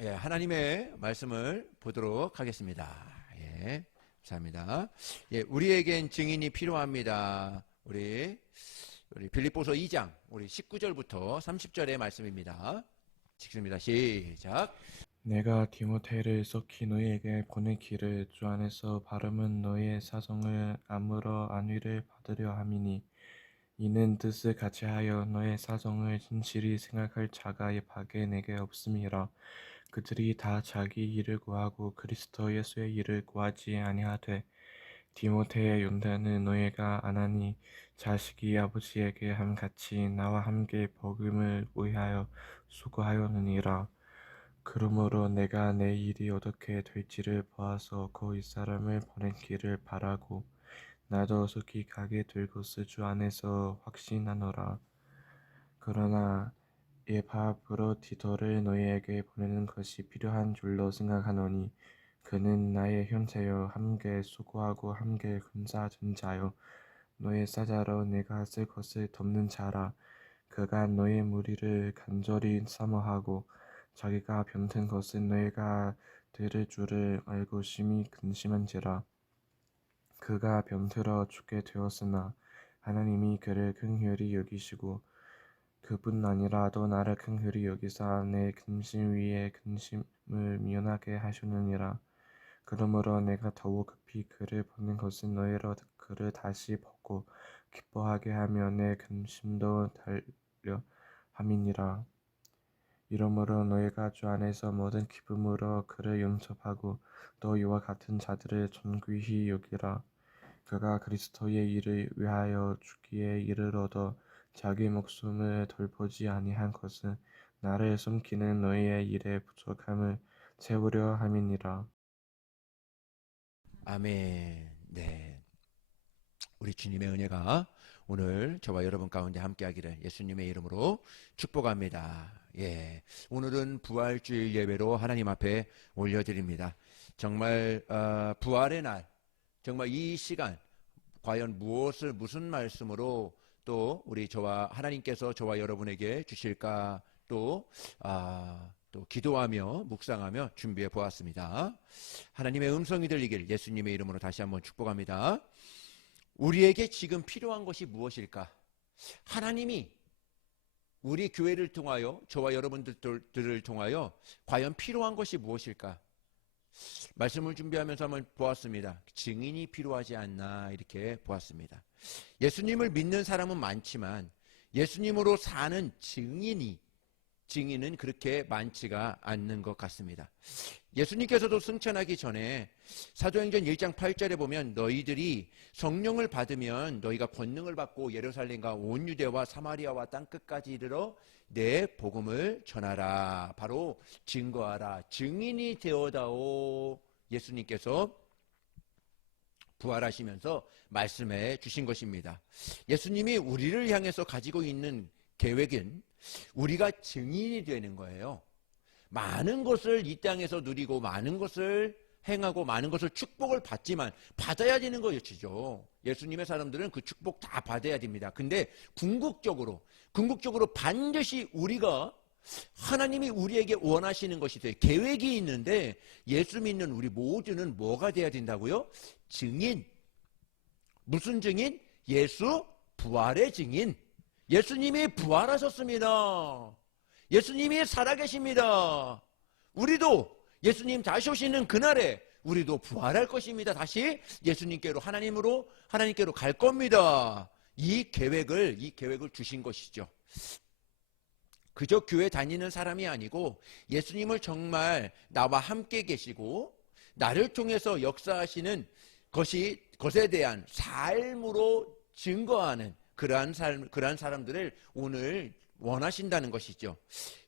예, 하나님의 말씀을 보도록 하겠습니다. 예, 감사합니다. 예, 우리에겐 증인이 필요합니다. 우리 빌립보서 2장 우리 19절부터 30절의 말씀입니다. 읽습니다. 시작. 내가 디모데를 속히 너희에게 보내기를 주 안에서 바름은 너희의 사정을 아무러 안위를 받으려 함이니 이는 뜻을 같이하여 너의 사정을 진실히 생각할 자가 밖에 내게 없음이라. 그들이 다 자기 일을 구하고 그리스도 예수의 일을 구하지 아니하되 디모데의 연단은 너희가 안하니 자식이 아버지에게 함같이 나와 함께 복음을 위하여 수고하였느니라. 그러므로 내가 내 일이 어떻게 될지를 보아서 이 사람을 보내기를 바라고 나도 속히 가게 될 것을 주 안에서 확신하노라. 그러나 에파브로디토를 너희에게 보내는 것이 필요한 줄로 생각하노니 그는 나의 형제여 함께 수고하고 함께 근사한 자요 너의 사자로 내가 쓸 것을 돕는 자라. 그가 너의 무리를 간절히 사모하고 자기가 병든 것은 너희가 들을 줄을 알고 심히 근심한지라. 그가 병들어 죽게 되었으나 하나님이 그를 긍휼히 여기시고 그뿐 아니라 또 나를 긍휼히 여기사 내 근심 위에 근심을 면하게 하셨느니라. 그러므로 내가 더욱 급히 그를 보낸 것은 너희로 그를 다시 보고 기뻐하게 하며 내 근심도 달려 함이니라. 이러므로 너희가 주 안에서 모든 기쁨으로 그를 영접하고 또 이와 같은 자들을 존귀히 여기라. 그가 그리스도의 일을 위하여 죽기에 이르러도 자기 목숨을 돌보지 아니한 것은 나를 숨기는 너희의 일의 부족함을 채우려 함이니라. 아멘. 네, 우리 주님의 은혜가 오늘 저와 여러분 가운데 함께하기를 예수님의 이름으로 축복합니다. 예, 오늘은 부활주일 예배로 하나님 앞에 올려드립니다. 정말 부활의 날, 정말 이 시간 과연 무슨 말씀으로 또 하나님께서 저와 여러분에게 주실까 또 기도하며 묵상하며 준비해 보았습니다. 하나님의 음성이 들리길 예수님의 이름으로 다시 한번 축복합니다. 우리에게 지금 필요한 것이 무엇일까? 하나님이 우리 교회를 통하여 저와 여러분들을 통하여 과연 필요한 것이 무엇일까? 말씀을 준비하면서 한번 보았습니다. 증인이 필요하지 않나 이렇게 보았습니다. 예수님을 믿는 사람은 많지만 예수님으로 사는 증인은 그렇게 많지가 않는 것 같습니다. 예수님께서도 승천하기 전에 사도행전 1장 8절에 보면 너희들이 성령을 받으면 너희가 권능을 받고 예루살렘과 온 유대와 사마리아와 땅끝까지 이르러 내 복음을 전하라. 바로 증거하라. 증인이 되어다오. 예수님께서 부활하시면서 말씀해 주신 것입니다. 예수님이 우리를 향해서 가지고 있는 계획은 우리가 증인이 되는 거예요. 많은 것을 이 땅에서 누리고 많은 것을 행하고 많은 것을 축복을 받지만 받아야 되는 것이죠. 예수님의 사람들은 그 축복 다 받아야 됩니다. 근데 궁극적으로 반드시 우리가 하나님이 우리에게 원하시는 것이 돼요. 계획이 있는데 예수 믿는 우리 모두는 뭐가 돼야 된다고요? 증인. 무슨 증인? 예수 부활의 증인. 예수님이 부활하셨습니다. 예수님이 살아계십니다. 우리도 예수님 다시 오시는 그날에 우리도 부활할 것입니다. 다시 예수님께로 하나님께로 갈 겁니다. 이 계획을 주신 것이죠. 그저 교회 다니는 사람이 아니고 예수님을 정말 나와 함께 계시고 나를 통해서 역사하시는 것에 대한 삶으로 증거하는 그러한 사람들을 오늘 원하신다는 것이죠.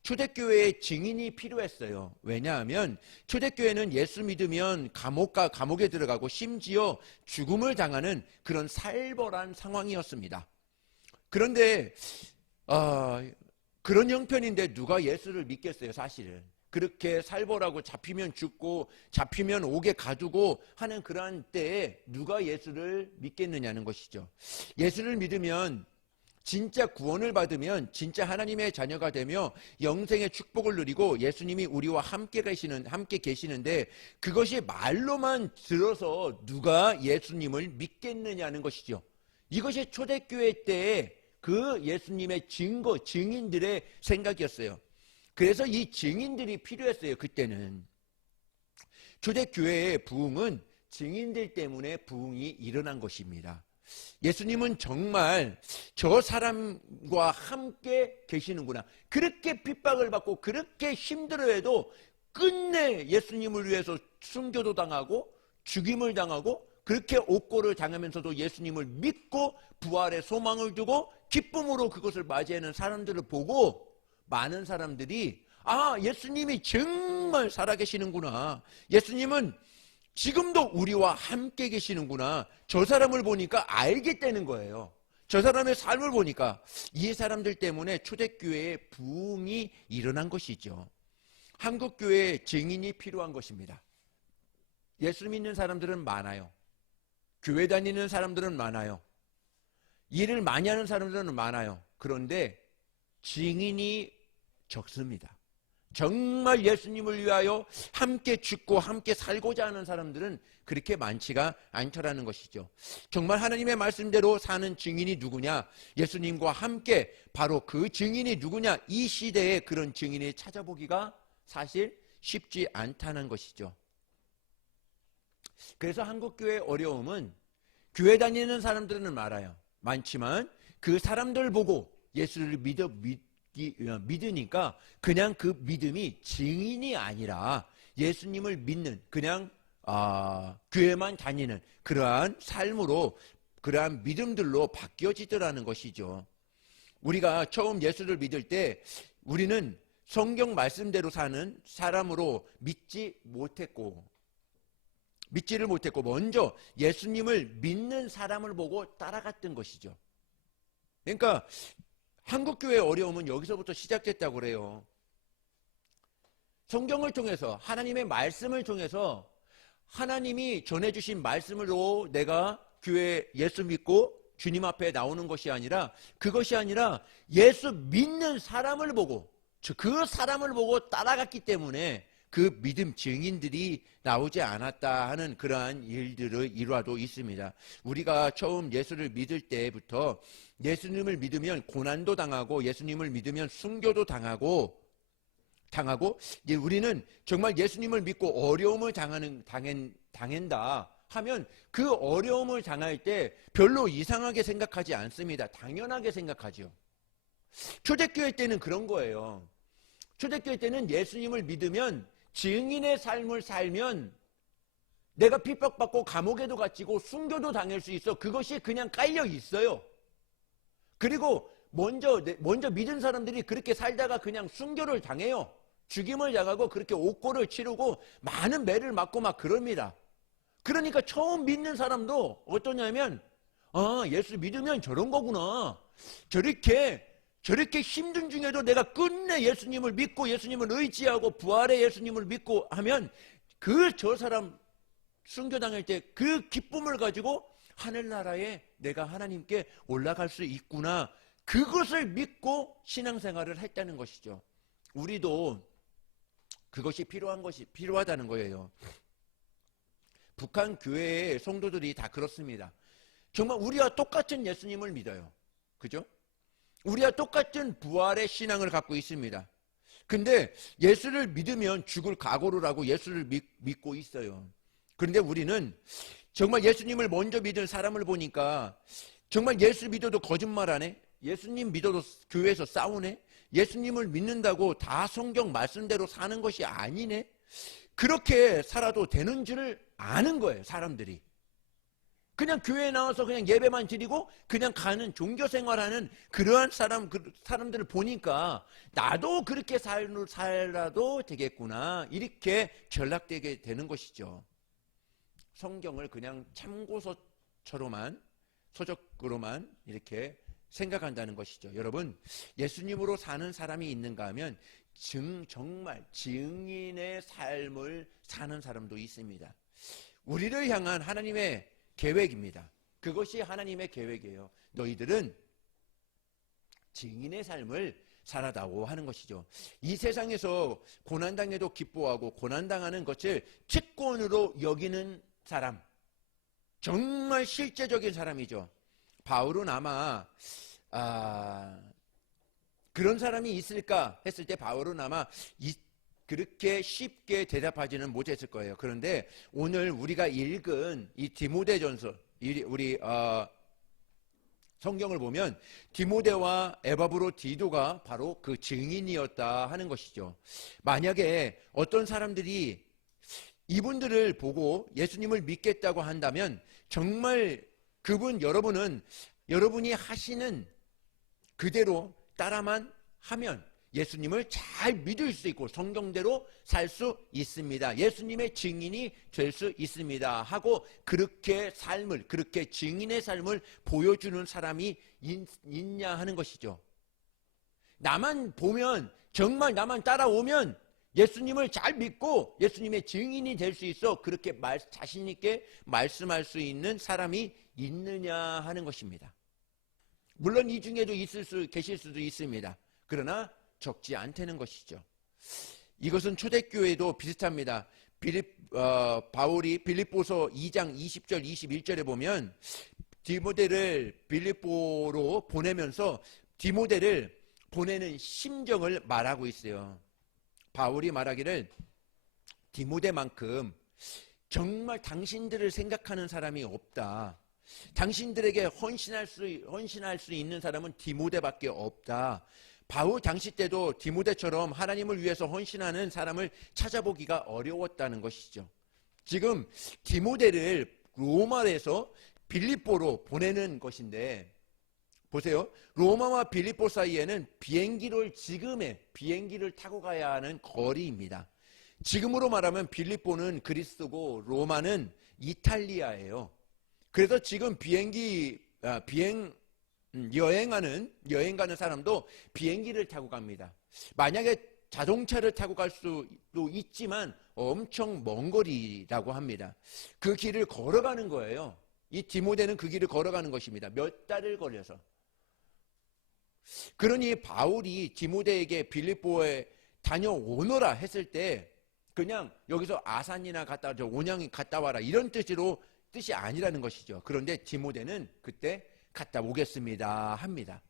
초대교회에 증인이 필요했어요. 왜냐하면 초대교회는 예수 믿으면 감옥에 들어가고 심지어 죽음을 당하는 그런 살벌한 상황이었습니다. 그런데 그런 형편인데 누가 예수를 믿겠어요, 사실은. 그렇게 살벌하고 잡히면 죽고 잡히면 옥에 가두고 하는 그러한 때에 누가 예수를 믿겠느냐는 것이죠. 예수를 믿으면 진짜 구원을 받으면 진짜 하나님의 자녀가 되며 영생의 축복을 누리고 예수님이 우리와 함께 계시는데 그것이 말로만 들어서 누가 예수님을 믿겠느냐는 것이죠. 이것이 초대교회 때의 그 예수님의 증인들의 생각이었어요. 그래서 이 증인들이 필요했어요. 그때는 초대교회의 부흥은 증인들 때문에 부흥이 일어난 것입니다. 예수님은 정말 저 사람과 함께 계시는구나. 그렇게 핍박을 받고 그렇게 힘들어해도 끝내 예수님을 위해서 순교도 당하고 죽임을 당하고 그렇게 옥고를 당하면서도 예수님을 믿고 부활의 소망을 두고 기쁨으로 그것을 맞이하는 사람들을 보고 많은 사람들이 예수님이 정말 살아계시는구나. 예수님은 지금도 우리와 함께 계시는구나. 저 사람을 보니까 알겠다는 거예요. 저 사람의 삶을 보니까 이 사람들 때문에 초대교회의 부흥이 일어난 것이죠. 한국교회의 증인이 필요한 것입니다. 예수 믿는 사람들은 많아요. 교회 다니는 사람들은 많아요. 일을 많이 하는 사람들은 많아요. 그런데 증인이 적습니다. 정말 예수님을 위하여 함께 죽고 함께 살고자 하는 사람들은 그렇게 많지가 않더라는 것이죠. 정말 하나님의 말씀대로 사는 증인이 누구냐? 예수님과 함께 바로 그 증인이 누구냐? 이 시대에 그런 증인을 찾아보기가 사실 쉽지 않다는 것이죠. 그래서 한국교회의 어려움은 교회 다니는 사람들은 많지만 그 사람들 보고 예수를 믿으니까 그냥 그 믿음이 증인이 아니라 예수님을 믿는 그냥 교회만 다니는 그러한 삶으로 그러한 믿음들로 바뀌어지더라는 것이죠. 우리가 처음 예수를 믿을 때 우리는 성경 말씀대로 사는 사람으로 믿지를 못했고 먼저 예수님을 믿는 사람을 보고 따라갔던 것이죠. 그러니까 한국교회의 어려움은 여기서부터 시작됐다고 그래요. 성경을 통해서 하나님의 말씀을 통해서 하나님이 전해주신 말씀으로 내가 교회 예수 믿고 주님 앞에 나오는 것이 아니라 그것이 아니라 예수 믿는 사람을 보고 그 사람을 보고 따라갔기 때문에 그 믿음 증인들이 나오지 않았다 하는 그러한 일화도 있습니다. 우리가 처음 예수를 믿을 때부터 예수님을 믿으면 고난도 당하고 예수님을 믿으면 순교도 당하고 이제 우리는 정말 예수님을 믿고 어려움을 당한다 하면 그 어려움을 당할 때 별로 이상하게 생각하지 않습니다. 당연하게 생각하죠. 초대교회 때는 그런 거예요. 초대교회 때는 예수님을 믿으면 증인의 삶을 살면 내가 핍박받고 감옥에도 갇히고 순교도 당할 수 있어. 그것이 그냥 깔려 있어요. 그리고 먼저 믿은 사람들이 그렇게 살다가 그냥 순교를 당해요. 죽임을 당하고 그렇게 옥고를 치르고 많은 매를 맞고 막 그럽니다. 그러니까 처음 믿는 사람도 어떠냐면 예수 믿으면 저런 거구나. 저렇게 힘든 중에도 내가 끝내 예수님을 믿고 예수님을 의지하고 부활의 예수님을 믿고 하면 저 사람 순교당할 때 그 기쁨을 가지고 하늘나라에 내가 하나님께 올라갈 수 있구나. 그것을 믿고 신앙생활을 했다는 것이죠. 우리도 그것이 필요하다는 거예요. 북한 교회의 성도들이 다 그렇습니다. 정말 우리와 똑같은 예수님을 믿어요. 그죠? 우리와 똑같은 부활의 신앙을 갖고 있습니다. 근데 예수를 믿으면 죽을 각오를 하고 예수를 믿고 있어요. 그런데 우리는 정말 예수님을 먼저 믿은 사람을 보니까 정말 예수 믿어도 거짓말하네? 예수님 믿어도 교회에서 싸우네? 예수님을 믿는다고 다 성경 말씀대로 사는 것이 아니네? 그렇게 살아도 되는 줄을 아는 거예요, 사람들이. 그냥 교회에 나와서 그냥 예배만 드리고 그냥 가는 종교생활하는 그러한 사람들을 보니까 나도 그렇게 살아도 되겠구나. 이렇게 전락되게 되는 것이죠. 성경을 그냥 서적으로만 이렇게 생각한다는 것이죠. 여러분, 예수님으로 사는 사람이 있는가 하면 정말 증인의 삶을 사는 사람도 있습니다. 우리를 향한 하나님의 계획입니다. 그것이 하나님의 계획이에요. 너희들은 증인의 삶을 살아다오 하는 것이죠. 이 세상에서 고난당해도 기뻐하고 고난당하는 것을 특권으로 여기는 사람, 정말 실제적인 사람이죠. 바울은 아마 그런 사람이 있을까 했을 때 바울은 아마 그렇게 쉽게 대답하지는 못했을 거예요. 그런데 오늘 우리가 읽은 이 디모데전서, 우리 성경을 보면 디모데와 에바브로디도가 바로 그 증인이었다 하는 것이죠. 만약에 어떤 사람들이 이분들을 보고 예수님을 믿겠다고 한다면 정말 여러분은 여러분이 하시는 그대로 따라만 하면 예수님을 잘 믿을 수 있고 성경대로 살 수 있습니다. 예수님의 증인이 될 수 있습니다. 하고 그렇게 증인의 삶을 보여주는 사람이 있냐 하는 것이죠. 나만 보면, 정말 나만 따라오면 예수님을 잘 믿고 예수님의 증인이 될 수 있어. 그렇게 자신 있게 말씀할 수 있는 사람이 있느냐 하는 것입니다. 물론 이 중에도 계실 수도 있습니다. 그러나 적지 않다는 것이죠. 이것은 초대교회도 비슷합니다. 바울이 빌립보서 2장 20절 21절에 보면 디모데를 빌립보로 보내면서 디모데를 보내는 심정을 말하고 있어요. 바울이 말하기를 디모데만큼 정말 당신들을 생각하는 사람이 없다. 당신들에게 헌신할 수 있는 사람은 디모데밖에 없다. 바울 당시 때도 디모데처럼 하나님을 위해서 헌신하는 사람을 찾아보기가 어려웠다는 것이죠. 지금 디모데를 로마에서 빌립보로 보내는 것인데 보세요. 로마와 빌립보 사이에는 비행기를 타고 가야 하는 거리입니다. 지금으로 말하면 빌립보는 그리스고 로마는 이탈리아예요. 그래서 지금 여행 가는 사람도 비행기를 타고 갑니다. 만약에 자동차를 타고 갈 수도 있지만 엄청 먼 거리라고 합니다. 그 길을 걸어가는 거예요. 이 디모데는 그 길을 걸어가는 것입니다. 몇 달을 걸려서. 그러니 바울이 디모데에게 빌립보에 다녀오너라 했을 때 그냥 여기서 아산이나 온양이 갔다 와라 이런 뜻이 아니라는 것이죠. 그런데 디모데는 그때 갔다 오겠습니다 합니다.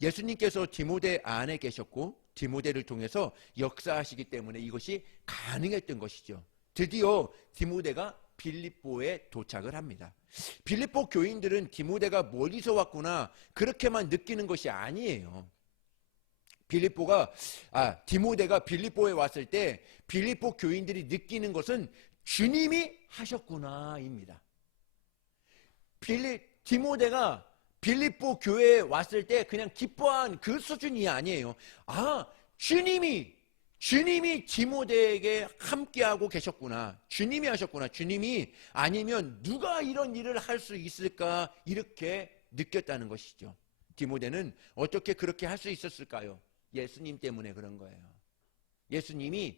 예수님께서 디모데 안에 계셨고 디모데를 통해서 역사하시기 때문에 이것이 가능했던 것이죠. 드디어 디모데가 빌립보에 도착을 합니다. 빌립보 교인들은 디모데가 멀리서 왔구나 그렇게만 느끼는 것이 아니에요. 디모데가 빌립보에 왔을 때 빌립보 교인들이 느끼는 것은 주님이 하셨구나입니다. 디모데가 빌립보 교회에 왔을 때 그냥 기뻐한 그 수준이 아니에요. 주님이 디모데에게 함께하고 계셨구나. 주님이 하셨구나. 주님이 아니면 누가 이런 일을 할 수 있을까 이렇게 느꼈다는 것이죠. 디모데는 어떻게 그렇게 할 수 있었을까요? 예수님 때문에 그런 거예요. 예수님이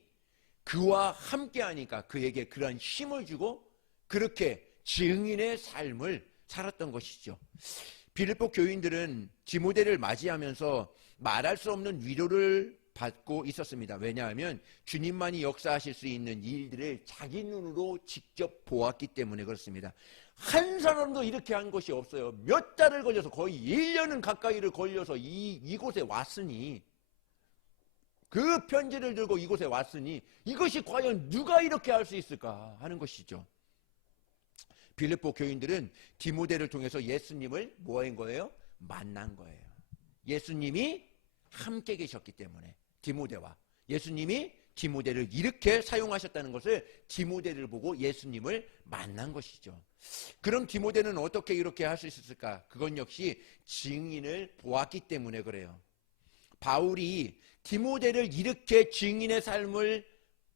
그와 함께하니까 그에게 그러한 힘을 주고 그렇게 증인의 삶을 살았던 것이죠. 빌립보 교인들은 디모데를 맞이하면서 말할 수 없는 위로를 받고 있었습니다. 왜냐하면 주님만이 역사하실 수 있는 일들을 자기 눈으로 직접 보았기 때문에 그렇습니다. 한 사람도 이렇게 한 것이 없어요. 몇 달을 걸려서 거의 1년은 가까이를 걸려서 이곳에 왔으니 그 편지를 들고 이곳에 왔으니 이것이 과연 누가 이렇게 할 수 있을까 하는 것이죠. 빌립보 교인들은 디모데를 통해서 예수님을 뭐한 거예요? 만난 거예요. 예수님이 함께 계셨기 때문에 디모데와 예수님이 디모데를 이렇게 사용하셨다는 것을 디모데를 보고 예수님을 만난 것이죠. 그럼 디모데는 어떻게 이렇게 할 수 있었을까? 그건 역시 증인을 보았기 때문에 그래요. 바울이 디모데를 이렇게 증인의 삶을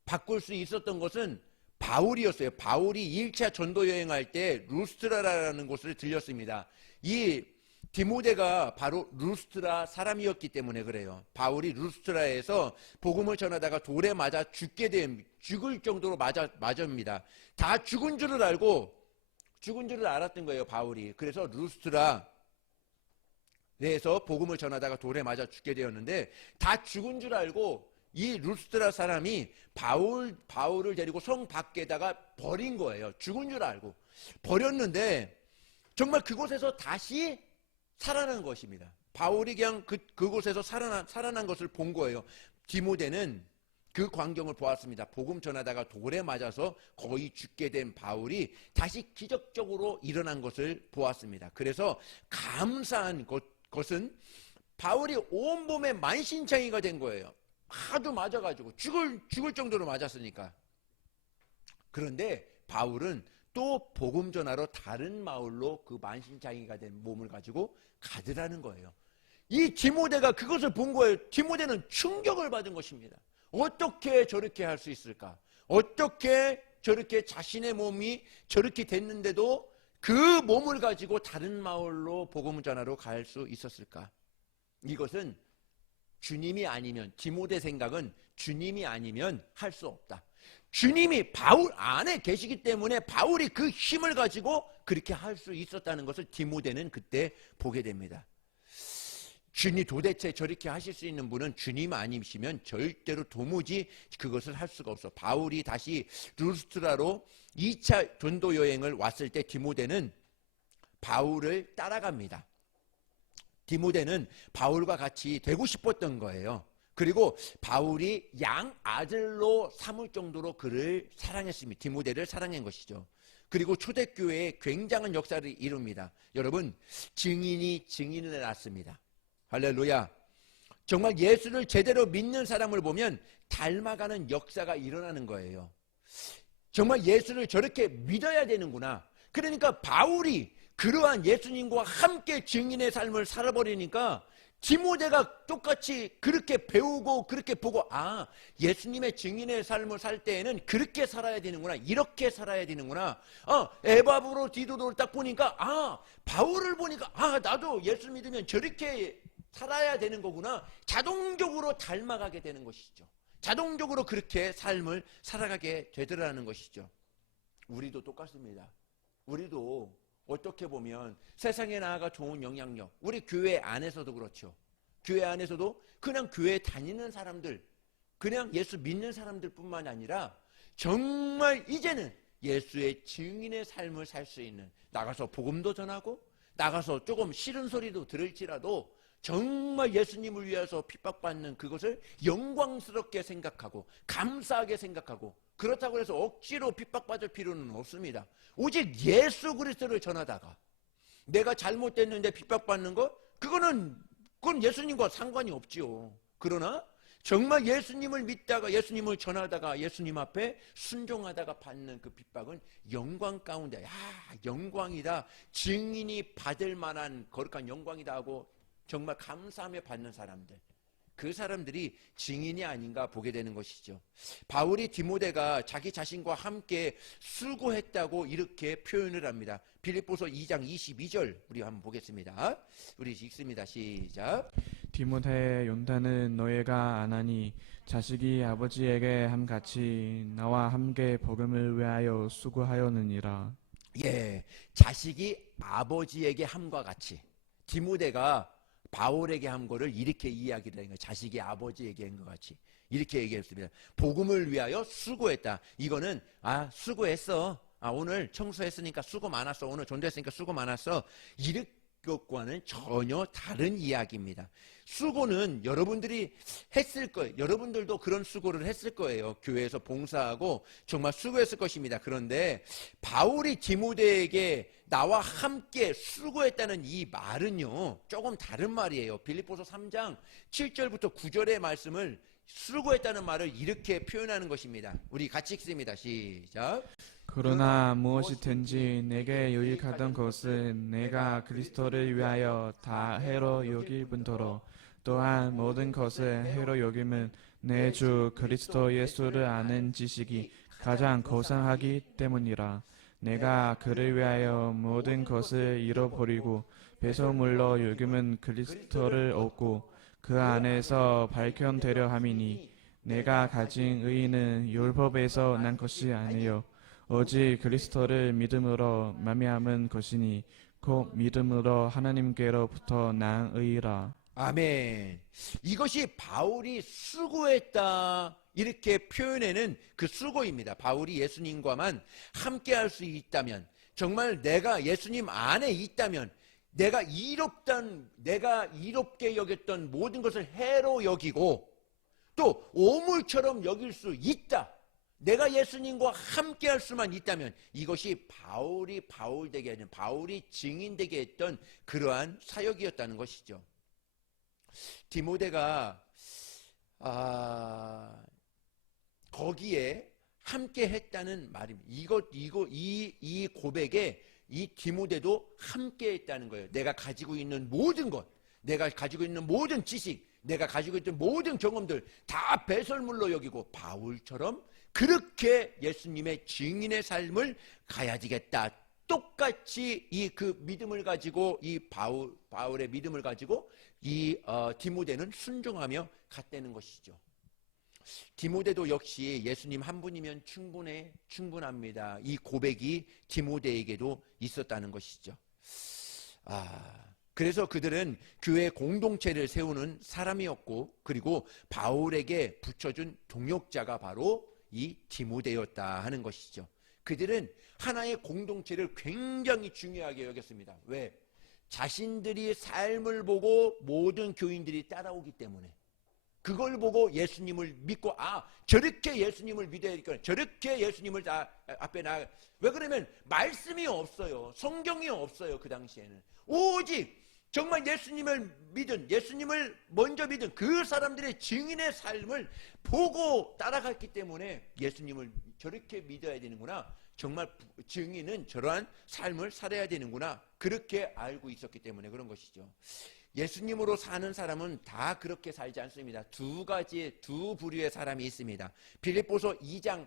바꿀 수 있었던 것은 바울이었어요. 바울이 1차 전도 여행할 때 루스트라라는 곳을 들렸습니다. 이 디모데가 바로 루스트라 사람이었기 때문에 그래요. 바울이 루스트라에서 복음을 전하다가 돌에 맞아 죽을 정도로 맞습니다. 다 죽은 줄을 알았던 거예요, 바울이. 그래서 루스트라 내에서 복음을 전하다가 돌에 맞아 죽게 되었는데 다 죽은 줄 알고 이 루스드라 사람이 바울을 데리고 성 밖에다가 버린 거예요. 죽은 줄 알고 버렸는데 정말 그곳에서 다시 살아난 것입니다. 바울이 그냥 그곳에서 살아난 것을 본 거예요. 디모데는 그 광경을 보았습니다. 복음 전하다가 돌에 맞아서 거의 죽게 된 바울이 다시 기적적으로 일어난 것을 보았습니다. 그래서 감사한 것은 바울이 온몸에 만신창이가 된 거예요. 하도 맞아가지고 죽을 정도로 맞았으니까. 그런데 바울은 또 복음 전하러 다른 마을로 그 만신창이가 된 몸을 가지고 가더라는 거예요. 이 디모데가 그것을 본 거예요. 디모데는 충격을 받은 것입니다. 어떻게 저렇게 할 수 있을까? 어떻게 저렇게 자신의 몸이 저렇게 됐는데도 그 몸을 가지고 다른 마을로 복음 전하러 갈 수 있었을까? 이것은 주님이 아니면, 디모데 생각은 주님이 아니면 할 수 없다. 주님이 바울 안에 계시기 때문에 바울이 그 힘을 가지고 그렇게 할 수 있었다는 것을 디모데는 그때 보게 됩니다. 주님 도대체 저렇게 하실 수 있는 분은 주님 아니시면 절대로 도무지 그것을 할 수가 없어. 바울이 다시 루스트라로 2차 전도 여행을 왔을 때 디모데는 바울을 따라갑니다. 디모데는 바울과 같이 되고 싶었던 거예요. 그리고 바울이 양아들로 삼을 정도로 그를 사랑했습니다. 디모데를 사랑한 것이죠. 그리고 초대교회에 굉장한 역사를 이룹니다. 여러분, 증인이 증인을 낳습니다. 할렐루야. 정말 예수를 제대로 믿는 사람을 보면 닮아가는 역사가 일어나는 거예요. 정말 예수를 저렇게 믿어야 되는구나. 그러니까 바울이 그러한 예수님과 함께 증인의 삶을 살아버리니까 디모데가 똑같이 그렇게 배우고 그렇게 보고, 아, 예수님의 증인의 삶을 살 때에는 그렇게 살아야 되는구나, 이렇게 살아야 되는구나. 에바브로 디도를 딱 보니까, 바울을 보니까, 나도 예수 믿으면 저렇게 살아야 되는 거구나. 자동적으로 닮아가게 되는 것이죠. 자동적으로 그렇게 삶을 살아가게 되더라는 것이죠. 우리도 똑같습니다. 우리도 어떻게 보면 세상에 나아가 좋은 영향력, 우리 교회 안에서도 그렇죠. 교회 안에서도 그냥 교회 다니는 사람들, 그냥 예수 믿는 사람들 뿐만 아니라 정말 이제는 예수의 증인의 삶을 살 수 있는, 나가서 복음도 전하고 나가서 조금 싫은 소리도 들을지라도 정말 예수님을 위해서 핍박받는 그것을 영광스럽게 생각하고 감사하게 생각하고, 그렇다고 해서 억지로 핍박받을 필요는 없습니다. 오직 예수 그리스도를 전하다가 내가 잘못됐는데 핍박받는 것, 그건 예수님과 상관이 없지요. 그러나 정말 예수님을 믿다가 예수님을 전하다가 예수님 앞에 순종하다가 받는 그 핍박은 영광 가운데, 영광이다, 증인이 받을 만한 거룩한 영광이다 하고 정말 감사하며 받는 사람들, 그 사람들이 증인이 아닌가 보게 되는 것이죠. 바울이 디모데가 자기 자신과 함께 수고했다고 이렇게 표현을 합니다. 빌립보서 2장 22절 우리 한번 보겠습니다. 우리 읽습니다. 시작. 디모데 용단은 너희가 아나니 자식이 아버지에게 함같이 나와 함께 복음을 위하여 수고하였느니라. 예, 자식이 아버지에게 함과 같이 디모데가 바울에게 한 거를 이렇게 이야기를 한 거예요. 자식이 아버지에게 한 것 같이 이렇게 얘기했습니다. 복음을 위하여 수고했다. 이거는 수고했어. 오늘 청소했으니까 수고 많았어. 오늘 전도했으니까 수고 많았어. 이것과는 전혀 다른 이야기입니다. 수고는 여러분들이 했을 거예요. 여러분들도 그런 수고를 했을 거예요. 교회에서 봉사하고 정말 수고했을 것입니다. 그런데 바울이 디모데에게 나와 함께 수고했다는 이 말은요, 조금 다른 말이에요. 빌립보서 3장 7절부터 9절의 말씀을, 수고했다는 말을 이렇게 표현하는 것입니다. 우리 같이 읽습니다. 시작. 그러나 무엇이든지 내게 유익하던 것은 내가 그리스도를 위하여 다 해로 여길 뿐더러 또한 모든 것을 해로 여김은 내 주 그리스도 예수를 아는 지식이 가장 고상하기 때문이라. 내가 그를 위하여 모든 것을 잃어버리고 배설물로 여김은 그리스도를 얻고 그 안에서 발견되려 함이니 내가 가진 의의는 율법에서 난 것이 아니요 오직 그리스도를 믿음으로 말미암은 것이니 곧 믿음으로 하나님께로부터 난 의라. 아멘. 이것이 바울이 수고했다 이렇게 표현하는 그 수고입니다. 바울이 예수님과만 함께 할 수 있다면, 정말 내가 예수님 안에 있다면, 내가 이롭게 여겼던 모든 것을 해로 여기고 또 오물처럼 여길 수 있다. 내가 예수님과 함께 할 수만 있다면, 이것이 바울이 바울되게 하는, 바울이 증인되게 했던 그러한 사역이었다는 것이죠. 디모데가 거기에 함께 했다는 말입니다. 이 고백에 이 디모데도 함께 했다는 거예요. 내가 가지고 있는 모든 것, 내가 가지고 있는 모든 지식, 내가 가지고 있던 모든 경험들 다 배설물로 여기고 바울처럼 그렇게 예수님의 증인의 삶을 가야 되겠다. 똑같이 그 믿음을 가지고, 이 바울의 믿음을 가지고 이 디모데는 순종하며 갔다는 것이죠. 디모데도 역시 예수님 한 분이면 충분합니다. 이 고백이 디모데에게도 있었다는 것이죠. 그래서 그들은 교회 공동체를 세우는 사람이었고, 그리고 바울에게 붙여준 동역자가 바로 이 디모데였다 하는 것이죠. 그들은 하나의 공동체를 굉장히 중요하게 여겼습니다. 왜? 자신들이 삶을 보고 모든 교인들이 따라오기 때문에, 그걸 보고 예수님을 믿고, 저렇게 예수님을 믿어야 되니까 저렇게 예수님을 앞에 왜 그러면 말씀이 없어요. 성경이 없어요. 그 당시에는 오직 정말 예수님을 먼저 믿은 그 사람들의 증인의 삶을 보고 따라갔기 때문에 예수님을 저렇게 믿어야 되는구나, 정말 증인은 저러한 삶을 살아야 되는구나, 그렇게 알고 있었기 때문에 그런 것이죠. 예수님으로 사는 사람은 다 그렇게 살지 않습니다. 두 부류의 사람이 있습니다. 빌립보서 2장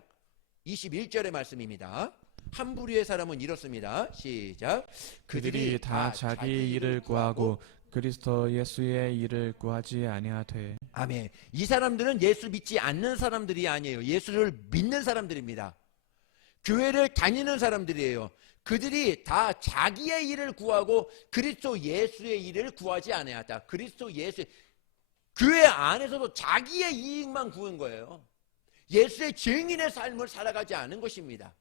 21절의 말씀입니다. 한 부류의 사람은 이렇습니다. 시작. 그들이 다 자기 일을 구하고 그리스도 예수의 일을 구하지 아니하되. 아멘. 이 사람들은 예수 믿지 않는 사람들이 아니에요. 예수를 믿는 사람들입니다. 교회를 다니는 사람들이에요. 그들이 다 자기의 일을 구하고 그리스도 예수의 일을 구하지 아니하다. 그리스도 예수, 교회 안에서도 자기의 이익만 구한 거예요. 예수의 증인의 삶을 살아가지 않은 것입니다.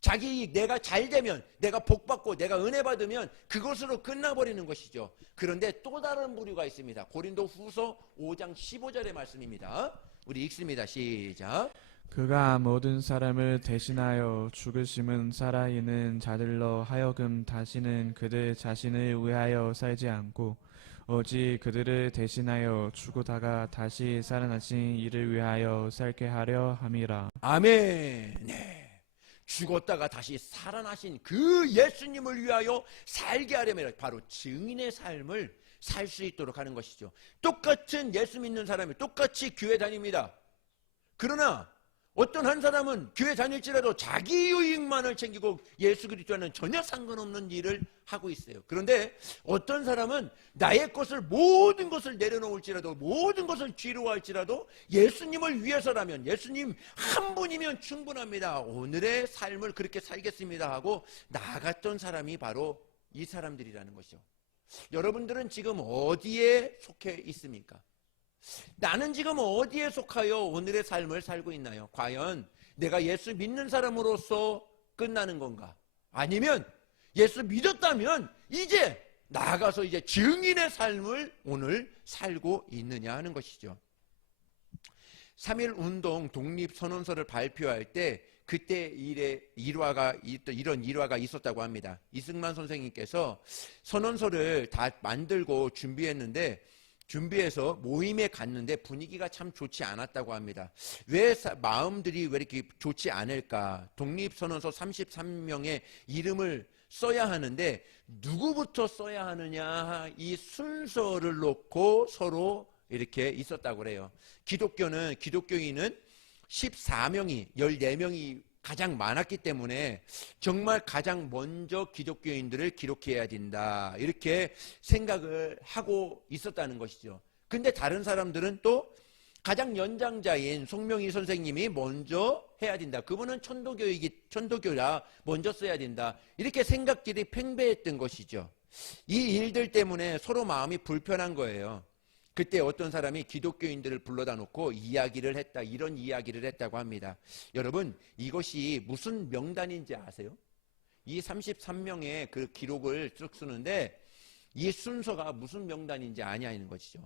자기 이익, 내가 잘 되면, 내가 복 받고 내가 은혜 받으면 그것으로 끝나버리는 것이죠. 그런데 또 다른 부류가 있습니다. 고린도 후서 5장 15절의 말씀입니다. 우리 읽습니다. 시작. 그가 모든 사람을 대신하여 죽으심은 살아있는 자들로 하여금 다시는 그들 자신을 위하여 살지 않고 오직 그들을 대신하여 죽으다가 다시 살아나신 이를 위하여 살게 하려 함이라. 아멘. 네. 죽었다가 다시 살아나신 그 예수님을 위하여 살게 하려면 바로 증인의 삶을 살 수 있도록 하는 것이죠. 똑같은 예수 믿는 사람이 똑같이 교회 다닙니다. 그러나 어떤 한 사람은 교회 다닐지라도 자기 유익만을 챙기고 예수 그리스도와는 전혀 상관없는 일을 하고 있어요. 그런데 어떤 사람은 나의 것을, 모든 것을 내려놓을지라도, 모든 것을 뒤로 할지라도 예수님을 위해서라면, 예수님 한 분이면 충분합니다, 오늘의 삶을 그렇게 살겠습니다 하고 나아갔던 사람이 바로 이 사람들이라는 것이죠. 여러분들은 지금 어디에 속해 있습니까? 나는 지금 어디에 속하여 오늘의 삶을 살고 있나요? 과연 내가 예수 믿는 사람으로서 끝나는 건가? 아니면 예수 믿었다면 이제 나아가서 이제 증인의 삶을 오늘 살고 있느냐 하는 것이죠. 3.1운동 독립선언서를 발표할 때 그때 이런 일화가 있었다고 합니다. 이승만 선생님께서 선언서를 다 만들고 준비해서 모임에 갔는데 분위기가 참 좋지 않았다고 합니다. 마음들이 왜 이렇게 좋지 않을까? 독립선언서 33명의 이름을 써야 하는데 누구부터 써야 하느냐, 이 순서를 놓고 서로 이렇게 있었다고 그래요. 기독교인은 14명이, 14명이 가장 많았기 때문에 정말 가장 먼저 기독교인들을 기록해야 된다, 이렇게 생각을 하고 있었다는 것이죠. 근데 다른 사람들은 또 가장 연장자인 송명희 선생님이 먼저 해야 된다. 그분은 천도교라 먼저 써야 된다. 이렇게 생각들이 팽배했던 것이죠. 이 일들 때문에 서로 마음이 불편한 거예요. 그때 어떤 사람이 기독교인들을 불러다 놓고 이야기를 했다. 이런 이야기를 했다고 합니다. 여러분, 이것이 무슨 명단인지 아세요? 이 33명의 그 기록을 쭉 쓰는데 이 순서가 무슨 명단인지 아냐는 것이죠.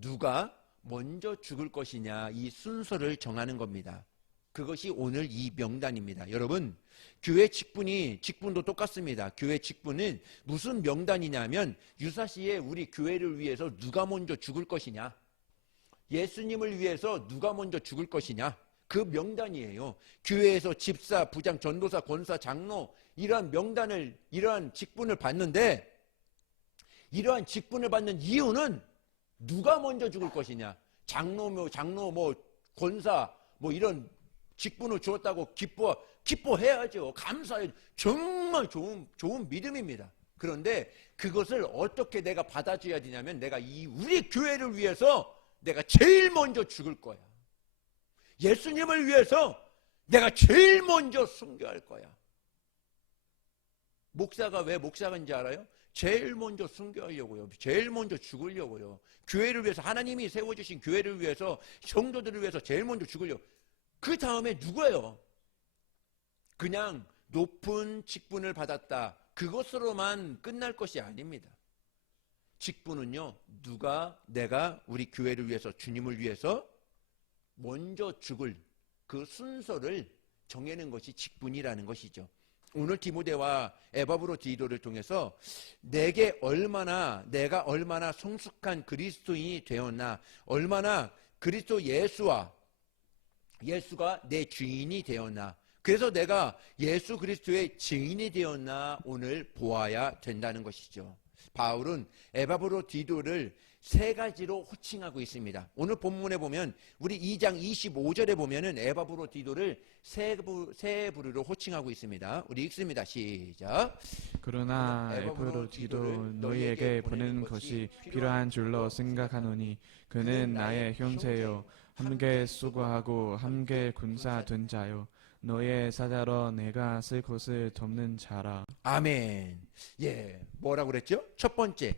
누가 먼저 죽을 것이냐, 이 순서를 정하는 겁니다. 그것이 오늘 이 명단입니다. 여러분, 교회 직분도 똑같습니다. 교회 직분은 무슨 명단이냐면 유사시에 우리 교회를 위해서 누가 먼저 죽을 것이냐, 예수님을 위해서 누가 먼저 죽을 것이냐, 그 명단이에요. 교회에서 집사, 부장, 전도사, 권사, 장로 이러한 명단을, 이러한 직분을 받는데, 이러한 직분을 받는 이유는 누가 먼저 죽을 것이냐. 장로, 권사, 이런 직분을 주었다고 기뻐해야죠. 감사해야죠. 정말 좋은 믿음입니다. 그런데 그것을 어떻게 내가 받아줘야 되냐면, 내가 우리 교회를 위해서 내가 제일 먼저 죽을 거야. 예수님을 위해서 내가 제일 먼저 순교할 거야. 목사가 왜 목사인지 알아요? 제일 먼저 순교하려고요. 제일 먼저 죽으려고요. 교회를 위해서, 하나님이 세워주신 교회를 위해서, 성도들을 위해서 제일 먼저 죽으려고. 그 다음에 누구예요? 그냥 높은 직분을 받았다, 그것으로만 끝날 것이 아닙니다. 직분은요, 내가 우리 교회를 위해서, 주님을 위해서 먼저 죽을 그 순서를 정해는 것이 직분이라는 것이죠. 오늘 디모데와 에바브로디도를 통해서 내가 얼마나 성숙한 그리스도인이 되었나, 얼마나 그리스도 예수가 내 주인이 되었나, 그래서 내가 예수 그리스도의 증인이 되었나 오늘 보아야 된다는 것이죠. 바울은 에바브로디도를 세 가지로 호칭하고 있습니다. 오늘 본문에 보면 우리 2장 25절에 보면은 에바브로디도를 세 부류로 호칭하고 있습니다. 우리 읽습니다. 시작. 그러나 에바브로디도 너희에게 보내는 것이 필요한 줄로 생각하노니 그는 나의 형제요 함께 수고하고 함께 군사된 자요 너의 사자로 내가 쓸 것을 돕는 자라. 아멘. 예, 뭐라고 그랬죠? 첫 번째,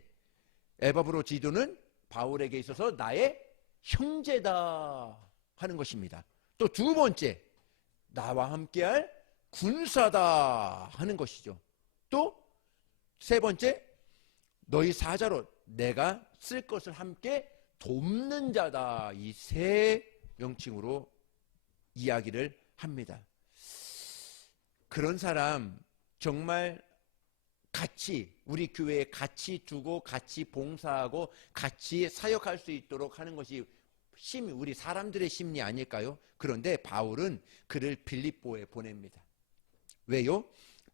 에바브로디도는 바울에게 있어서 나의 형제다 하는 것입니다. 또 두 번째, 나와 함께할 군사다 하는 것이죠. 또 세 번째, 너희 사자로 내가 쓸 것을 함께 돕는 자다. 이 세 명칭으로 이야기를 합니다. 그런 사람 정말 같이 우리 교회에 같이 두고 같이 봉사하고 같이 사역할 수 있도록 하는 것이 우리 사람들의 심리 아닐까요? 그런데 바울은 그를 빌립보에 보냅니다. 왜요?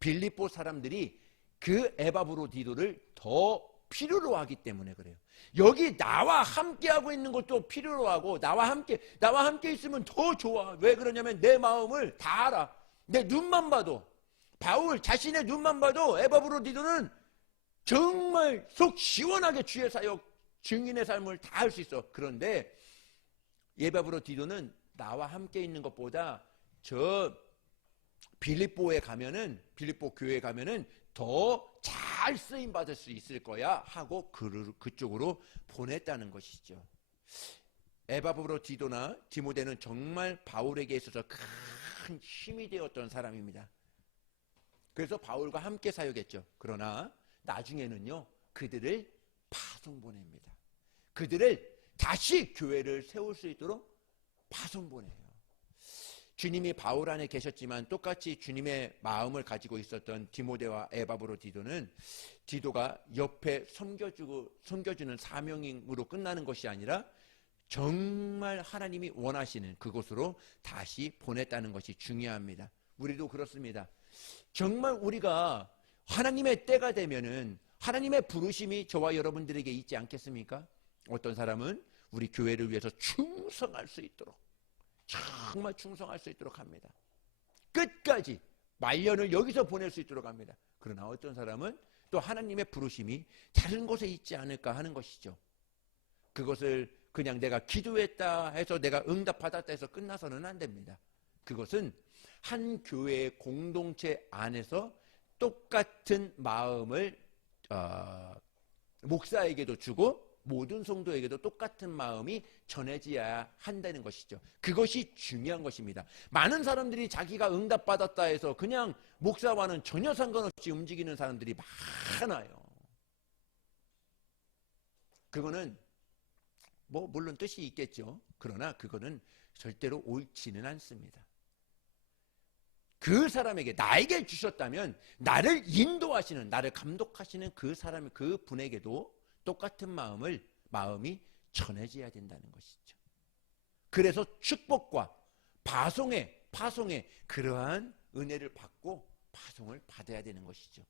빌립보 사람들이 그 에바브로디도를 더 필요로 하기 때문에 그래요. 여기 나와 함께 하고 있는 것도 필요로 하고 나와 함께 있으면 더 좋아. 왜 그러냐면 내 마음을 다 알아. 내 눈만 봐도, 바울 자신의 눈만 봐도 에바브로디도는 정말 속 시원하게 주의 사역, 증인의 삶을 다 할 수 있어. 그런데 에바브로디도는 나와 함께 있는 것보다 저 빌립보 교회에 가면은 더 잘 쓰임 받을 수 있을 거야 하고 그쪽으로 보냈다는 것이죠. 에바브로디도나 디모데는 정말 바울에게 있어서 큰 힘이 되었던 사람입니다. 그래서 바울과 함께 사역했죠. 그러나 나중에는요, 그들을 파송 보냅니다. 그들을 다시 교회를 세울 수 있도록 파송 보내요. 주님이 바울 안에 계셨지만 똑같이 주님의 마음을 가지고 있었던 디모데와 에바브로디도는 디도가 옆에 섬겨주는 사명으로 끝나는 것이 아니라 정말 하나님이 원하시는 그곳으로 다시 보냈다는 것이 중요합니다. 우리도 그렇습니다. 정말 우리가 하나님의 때가 되면은 하나님의 부르심이 저와 여러분들에게 있지 않겠습니까? 어떤 사람은 우리 교회를 위해서 충성할 수 있도록, 정말 충성할 수 있도록 합니다. 끝까지 말년을 여기서 보낼 수 있도록 합니다. 그러나 어떤 사람은 또 하나님의 부르심이 다른 곳에 있지 않을까 하는 것이죠. 그것을 그냥 내가 기도했다 해서 내가 응답받았다 해서 끝나서는 안 됩니다. 그것은 한 교회의 공동체 안에서 똑같은 마음을 목사에게도 주고 모든 성도에게도 똑같은 마음이 전해져야 한다는 것이죠. 그것이 중요한 것입니다. 많은 사람들이 자기가 응답받았다 해서 그냥 목사와는 전혀 상관없이 움직이는 사람들이 많아요. 그거는 뭐 물론 뜻이 있겠죠. 그러나 그거는 절대로 옳지는 않습니다. 그 사람에게, 나에게 주셨다면 나를 인도하시는, 나를 감독하시는 그 사람, 그 분에게도 똑같은 마음이 전해져야 된다는 것이죠. 그래서 축복과 파송의 그러한 은혜를 받고 파송을 받아야 되는 것이죠.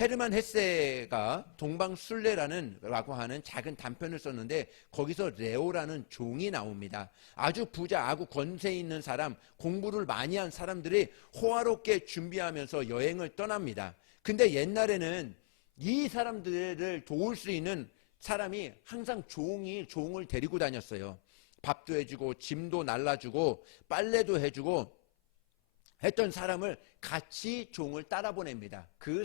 헤르만 헤세가 동방순례라고 하는 작은 단편을 썼는데 거기서 레오라는 종이 나옵니다. 아주 부자, 아주 권세 있는 사람, 공부를 많이 한 사람들이 호화롭게 준비하면서 여행을 떠납니다. 근데 옛날에는 이 사람들을 도울 수 있는 사람이 항상 종을 데리고 다녔어요. 밥도 해주고 짐도 날라주고 빨래도 해주고 했던 사람을 같이 종을 따라 보냅니다. 그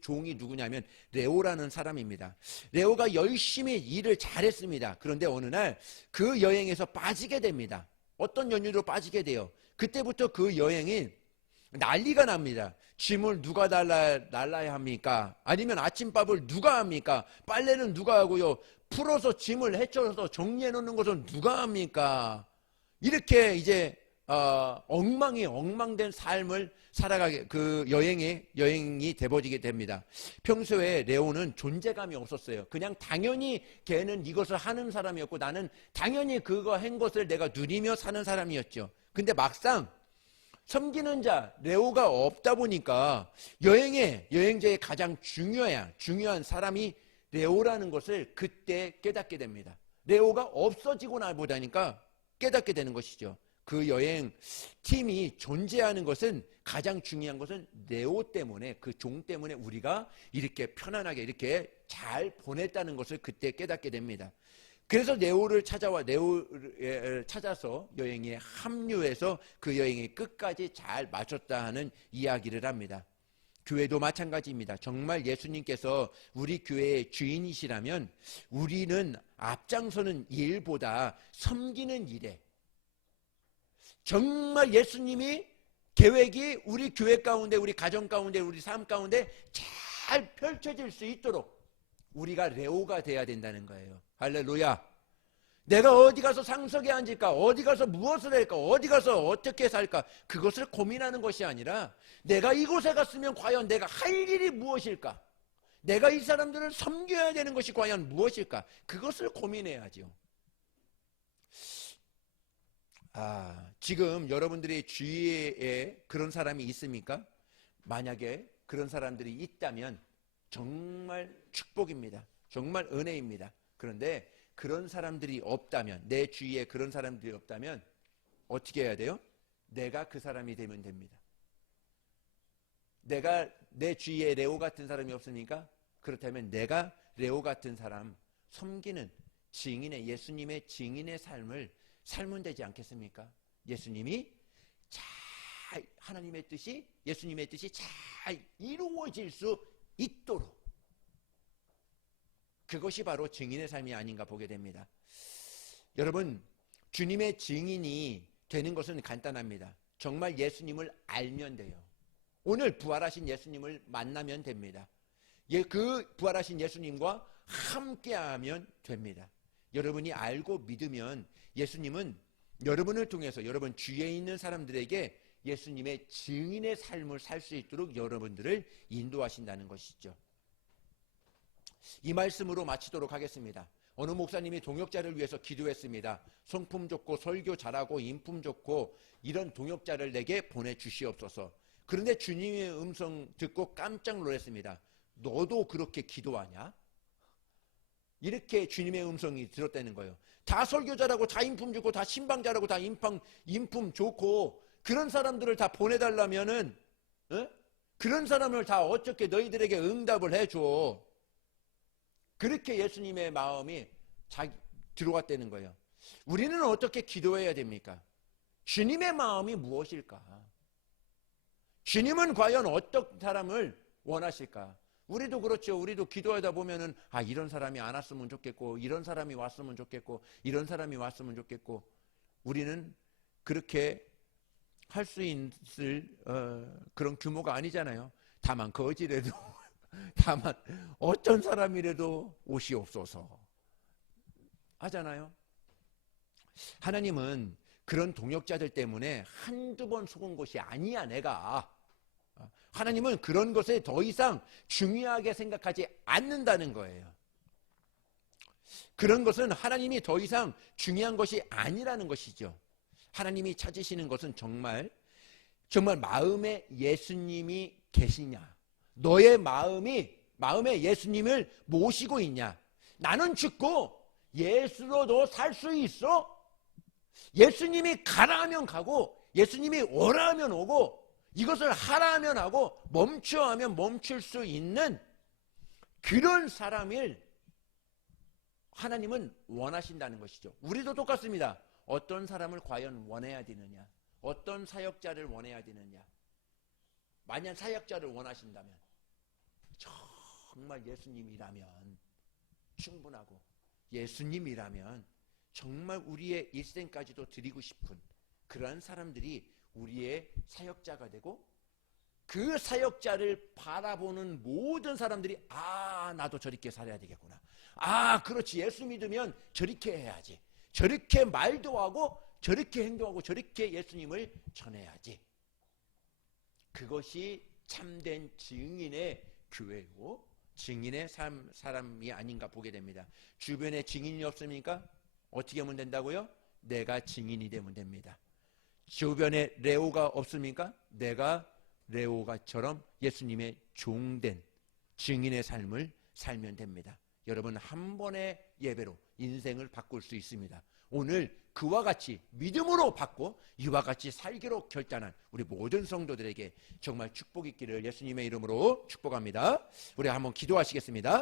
종이 누구냐면 레오라는 사람입니다. 레오가 열심히 일을 잘했습니다. 그런데 어느 날 그 여행에서 빠지게 됩니다. 어떤 연유로 빠지게 돼요. 그때부터 그 여행이 난리가 납니다. 짐을 누가 날라야 합니까? 아니면 아침밥을 누가 합니까? 빨래는 누가 하고요? 풀어서 짐을 헤쳐서 정리해 놓는 것은 누가 합니까? 이렇게 이제 엉망된 삶을 살아가게, 그 여행이 돼버리게 됩니다. 평소에 레오는 존재감이 없었어요. 그냥 당연히 걔는 이것을 하는 사람이었고 나는 당연히 그거 한 것을 내가 누리며 사는 사람이었죠. 근데 막상 섬기는 자 레오가 없다 보니까 여행자의 가장 중요한 사람이 레오라는 것을 그때 깨닫게 됩니다. 레오가 없어지고 나보다니까 깨닫게 되는 것이죠. 그 여행 팀이 존재하는 것은, 가장 중요한 것은 레오 때문에, 그 종 때문에 우리가 이렇게 편안하게 이렇게 잘 보냈다는 것을 그때 깨닫게 됩니다. 그래서 레오를 찾아서 여행에 합류해서 그 여행이 끝까지 잘 마쳤다 하는 이야기를 합니다. 교회도 마찬가지입니다. 정말 예수님께서 우리 교회의 주인이시라면 우리는 앞장서는 일보다 섬기는 일에, 정말 예수님이 계획이 우리 교회 가운데, 우리 가정 가운데, 우리 삶 가운데 잘 펼쳐질 수 있도록 우리가 레오가 돼야 된다는 거예요. 할렐루야. 내가 어디 가서 상석에 앉을까? 어디 가서 무엇을 할까? 어디 가서 어떻게 살까? 그것을 고민하는 것이 아니라 내가 이곳에 갔으면 과연 내가 할 일이 무엇일까? 내가 이 사람들을 섬겨야 되는 것이 과연 무엇일까? 그것을 고민해야죠. 지금 여러분들의 주위에 그런 사람이 있습니까? 만약에 그런 사람들이 있다면 정말 축복입니다. 정말 은혜입니다. 그런데 그런 사람들이 없다면, 내 주위에 그런 사람들이 없다면 어떻게 해야 돼요? 내가 그 사람이 되면 됩니다. 내 주위에 레오 같은 사람이 없으니까, 그렇다면 내가 레오 같은 사람, 섬기는 증인의, 예수님의 증인의 삶을 살면 되지 않겠습니까? 예수님이 잘, 하나님의 뜻이, 예수님의 뜻이 잘 이루어질 수 있도록, 그것이 바로 증인의 삶이 아닌가 보게 됩니다. 여러분, 주님의 증인이 되는 것은 간단합니다. 정말 예수님을 알면 돼요. 오늘 부활하신 예수님을 만나면 됩니다. 그 부활하신 예수님과 함께하면 됩니다. 여러분이 알고 믿으면 예수님은 여러분을 통해서 여러분 주위에 있는 사람들에게 예수님의 증인의 삶을 살 수 있도록 여러분들을 인도하신다는 것이죠. 이 말씀으로 마치도록 하겠습니다. 어느 목사님이 동역자를 위해서 기도했습니다. 성품 좋고 설교 잘하고 인품 좋고 이런 동역자를 내게 보내주시옵소서. 그런데 주님의 음성 듣고 깜짝 놀랐습니다. 너도 그렇게 기도하냐? 이렇게 주님의 음성이 들었다는 거예요. 다 설교 잘하고 다 인품 좋고 다 신방 잘하고 다 인품 좋고 그런 사람들을 다 보내달라면은 그런 사람을 다 어떻게 너희들에게 응답을 해줘? 그렇게 예수님의 마음이 들어왔다는 거예요. 우리는 어떻게 기도해야 됩니까? 주님의 마음이 무엇일까? 주님은 과연 어떤 사람을 원하실까? 우리도 그렇죠. 우리도 기도하다 보면은 이런 사람이 안 왔으면 좋겠고, 이런 사람이 왔으면 좋겠고, 이런 사람이 왔으면 좋겠고, 우리는 그렇게 할 수 있을 그런 규모가 아니잖아요. 다만 거지라도 다만 어떤 사람이라도 오시옵소서 하잖아요. 하나님은 그런 동역자들 때문에 한두 번 속은 것이 아니야. 내가 하나님은 그런 것에 더 이상 중요하게 생각하지 않는다는 거예요. 그런 것은 하나님이 더 이상 중요한 것이 아니라는 것이죠. 하나님이 찾으시는 것은 정말 마음에 예수님이 계시냐, 너의 마음에 예수님을 모시고 있냐. 나는 죽고 예수로도 살 수 있어? 예수님이 가라 하면 가고, 예수님이 오라 하면 오고, 이것을 하라 하면 하고, 멈추어 하면 멈출 수 있는 그런 사람을 하나님은 원하신다는 것이죠. 우리도 똑같습니다. 어떤 사람을 과연 원해야 되느냐, 어떤 사역자를 원해야 되느냐. 만약 사역자를 원하신다면 정말 예수님이라면 충분하고, 예수님이라면 정말 우리의 일생까지도 드리고 싶은 그러한 사람들이 우리의 사역자가 되고, 그 사역자를 바라보는 모든 사람들이 나도 저렇게 살아야 되겠구나. 그렇지, 예수 믿으면 저렇게 해야지, 저렇게 말도 하고 저렇게 행동하고 저렇게 예수님을 전해야지. 그것이 참된 증인의 교회요, 증인의 사람이 아닌가 보게 됩니다. 주변에 증인이 없습니까? 어떻게 하면 된다고요? 내가 증인이 되면 됩니다. 주변에 레오가 없습니까? 내가 레오가처럼 예수님의 종된 증인의 삶을 살면 됩니다. 여러분, 한 번의 예배로 인생을 바꿀 수 있습니다. 오늘 그와 같이 믿음으로 받고 이와 같이 살기로 결단한 우리 모든 성도들에게 정말 축복이 있기를 예수님의 이름으로 축복합니다. 우리 한번 기도하시겠습니다.